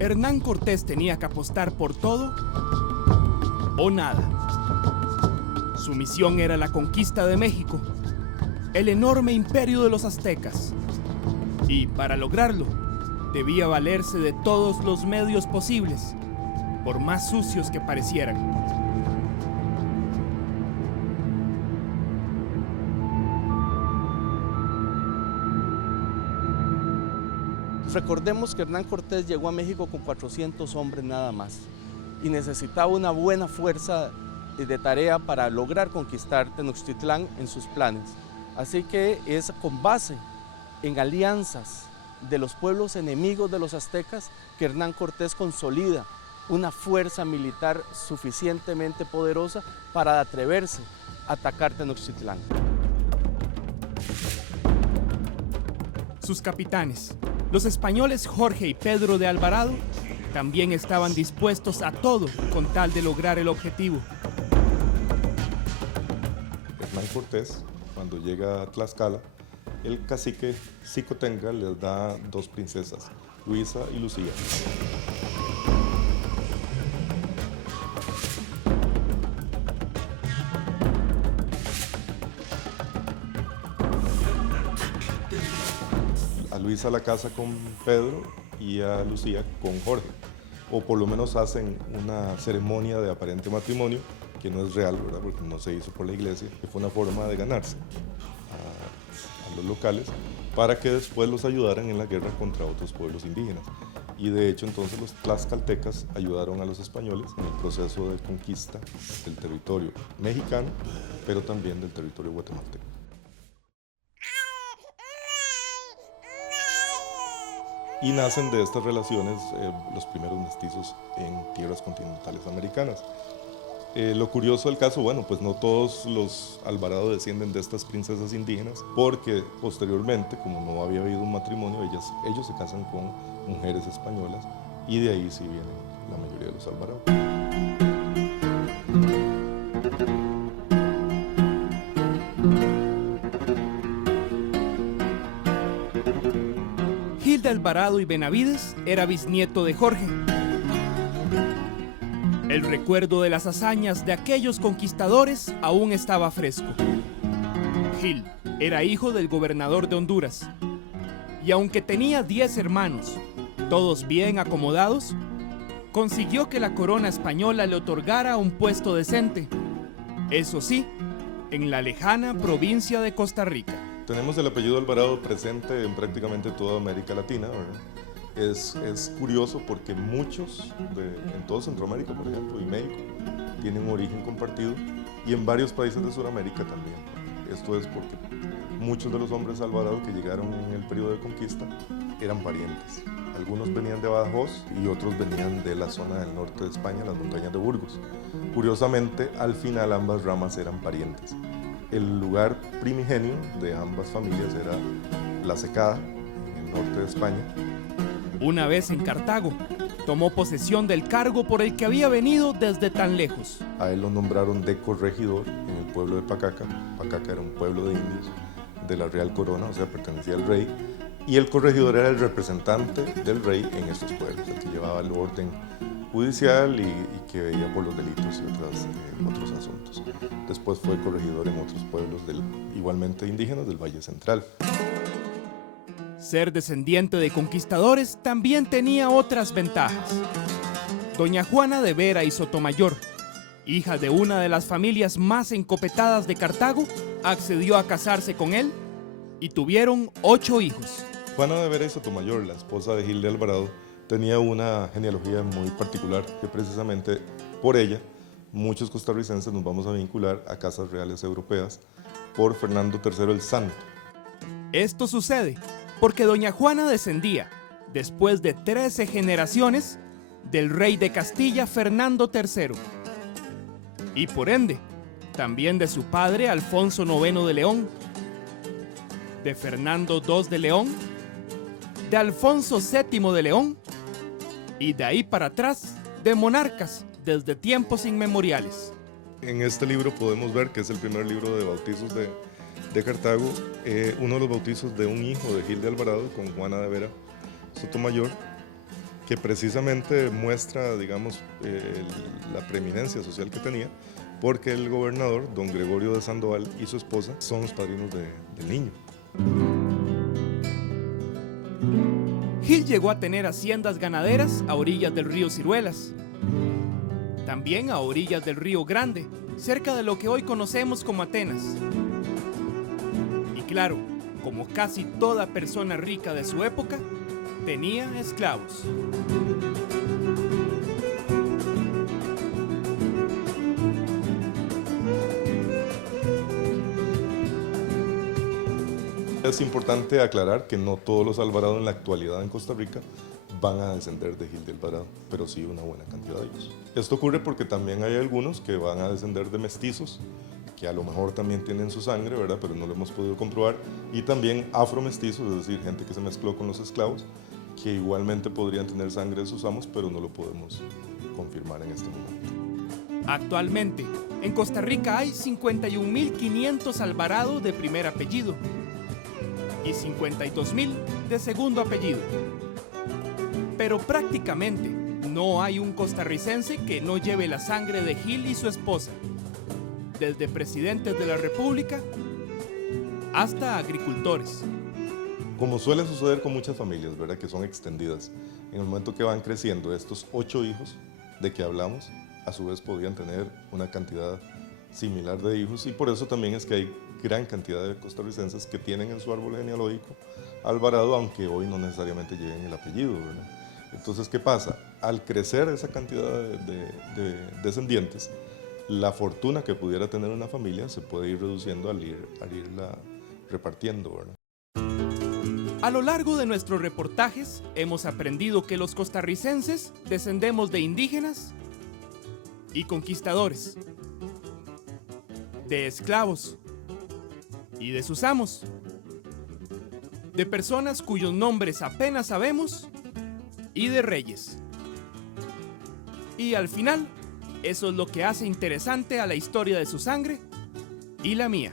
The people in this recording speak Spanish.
Hernán Cortés tenía que apostar por todo o nada. Su misión era la conquista de México, el enorme imperio de los aztecas. Y para lograrlo, debía valerse de todos los medios posibles, por más sucios que parecieran. Recordemos que Hernán Cortés llegó a México con 400 hombres nada más y necesitaba una buena fuerza de tarea para lograr conquistar Tenochtitlán en sus planes. Así que es con base en alianzas de los pueblos enemigos de los aztecas que Hernán Cortés consolida una fuerza militar suficientemente poderosa para atreverse a atacar Tenochtitlán. Sus capitanes, los españoles Jorge y Pedro de Alvarado, también estaban dispuestos a todo con tal de lograr el objetivo. Hernán Cortés, cuando llega a Tlaxcala, el cacique Xicotenga les da 2 princesas, Luisa y Lucía. A Luisa la casa con Pedro y a Lucía con Jorge, o por lo menos hacen una ceremonia de aparente matrimonio, que no es real, ¿verdad? Porque no se hizo por la iglesia, que fue una forma de ganarse a los locales, para que después los ayudaran en la guerra contra otros pueblos indígenas. Y de hecho entonces los tlaxcaltecas ayudaron a los españoles en el proceso de conquista del territorio mexicano, pero también del territorio guatemalteco. Y nacen de estas relaciones los primeros mestizos en tierras continentales americanas. Lo curioso del caso, bueno, pues no todos los Alvarado descienden de estas princesas indígenas, porque posteriormente, como no había habido un matrimonio, ellos se casan con mujeres españolas, y de ahí sí vienen la mayoría de los Alvarado. Gil de Alvarado y Benavides era bisnieto de Jorge. El recuerdo de las hazañas de aquellos conquistadores aún estaba fresco. Gil era hijo del gobernador de Honduras, y aunque tenía 10 hermanos, todos bien acomodados, consiguió que la corona española le otorgara un puesto decente. Eso sí, en la lejana provincia de Costa Rica. Tenemos el apellido Alvarado presente en prácticamente toda América Latina, ¿verdad? Es curioso porque muchos, en todo Centroamérica, por ejemplo, y México, tienen un origen compartido, y en varios países de Sudamérica también. Esto es porque muchos de los hombres Alvarado que llegaron en el periodo de conquista eran parientes. Algunos venían de Badajoz y otros venían de la zona del norte de España, las montañas de Burgos. Curiosamente, al final ambas ramas eran parientes. El lugar primigenio de ambas familias era La Secada, en el norte de España. Una vez en Cartago, tomó posesión del cargo por el que había venido desde tan lejos. A él lo nombraron de corregidor en el pueblo de Pacaca. Pacaca era un pueblo de indios de la Real Corona, o sea, pertenecía al rey. Y el corregidor era el representante del rey en estos pueblos, el que llevaba el orden judicial y que veía por los delitos y otros asuntos. Después fue corregidor en otros pueblos igualmente indígenas del Valle Central. Ser descendiente de conquistadores también tenía otras ventajas. Doña Juana de Vera y Sotomayor, hija de una de las familias más encopetadas de Cartago, accedió a casarse con él y tuvieron 8 hijos. Juana de Vera y Sotomayor, la esposa de Gil de Alvarado, tenía una genealogía muy particular, que precisamente por ella muchos costarricenses nos vamos a vincular a casas reales europeas por Fernando III el Santo. Esto sucede porque doña Juana descendía, después de 13 generaciones, del rey de Castilla Fernando III. Y por ende, también de su padre Alfonso IX de León, de Fernando II de León, de Alfonso VII de León, y de ahí para atrás, de monarcas desde tiempos inmemoriales. En este libro podemos ver que es el primer libro de bautizos de Cartago, uno de los bautizos de un hijo de Gil de Alvarado con Juana de Vera Sotomayor, que precisamente muestra, digamos, la preeminencia social que tenía, porque el gobernador, don Gregorio de Sandoval, y su esposa son los padrinos del niño. Gil llegó a tener haciendas ganaderas a orillas del río Ciruelas, también a orillas del río Grande, cerca de lo que hoy conocemos como Atenas. Y claro, como casi toda persona rica de su época, tenía esclavos. Es importante aclarar que no todos los Alvarado en la actualidad en Costa Rica van a descender de Gil de Alvarado, pero sí una buena cantidad de ellos. Esto ocurre porque también hay algunos que van a descender de mestizos, que a lo mejor también tienen su sangre, ¿verdad? Pero no lo hemos podido comprobar, y también afromestizos, es decir, gente que se mezcló con los esclavos, que igualmente podrían tener sangre de sus amos, pero no lo podemos confirmar en este momento. Actualmente, en Costa Rica hay 51.500 Alvarado de primer apellido y 52.000 de segundo apellido. Pero prácticamente no hay un costarricense que no lleve la sangre de Gil y su esposa, desde presidentes de la República hasta agricultores. Como suele suceder con muchas familias, ¿verdad? Que son extendidas. En el momento que van creciendo, estos 8 hijos de que hablamos, a su vez podrían tener una cantidad similar de hijos, y por eso también es que hay gran cantidad de costarricenses que tienen en su árbol genealógico Alvarado, aunque hoy no necesariamente lleven el apellido, ¿verdad? Entonces, ¿qué pasa? Al crecer esa cantidad de descendientes, la fortuna que pudiera tener una familia se puede ir reduciendo al irla repartiendo, ¿verdad? A lo largo de nuestros reportajes hemos aprendido que los costarricenses descendemos de indígenas y conquistadores, de esclavos y de sus amos, de personas cuyos nombres apenas sabemos y de reyes. Y al final, eso es lo que hace interesante a la historia de su sangre y la mía.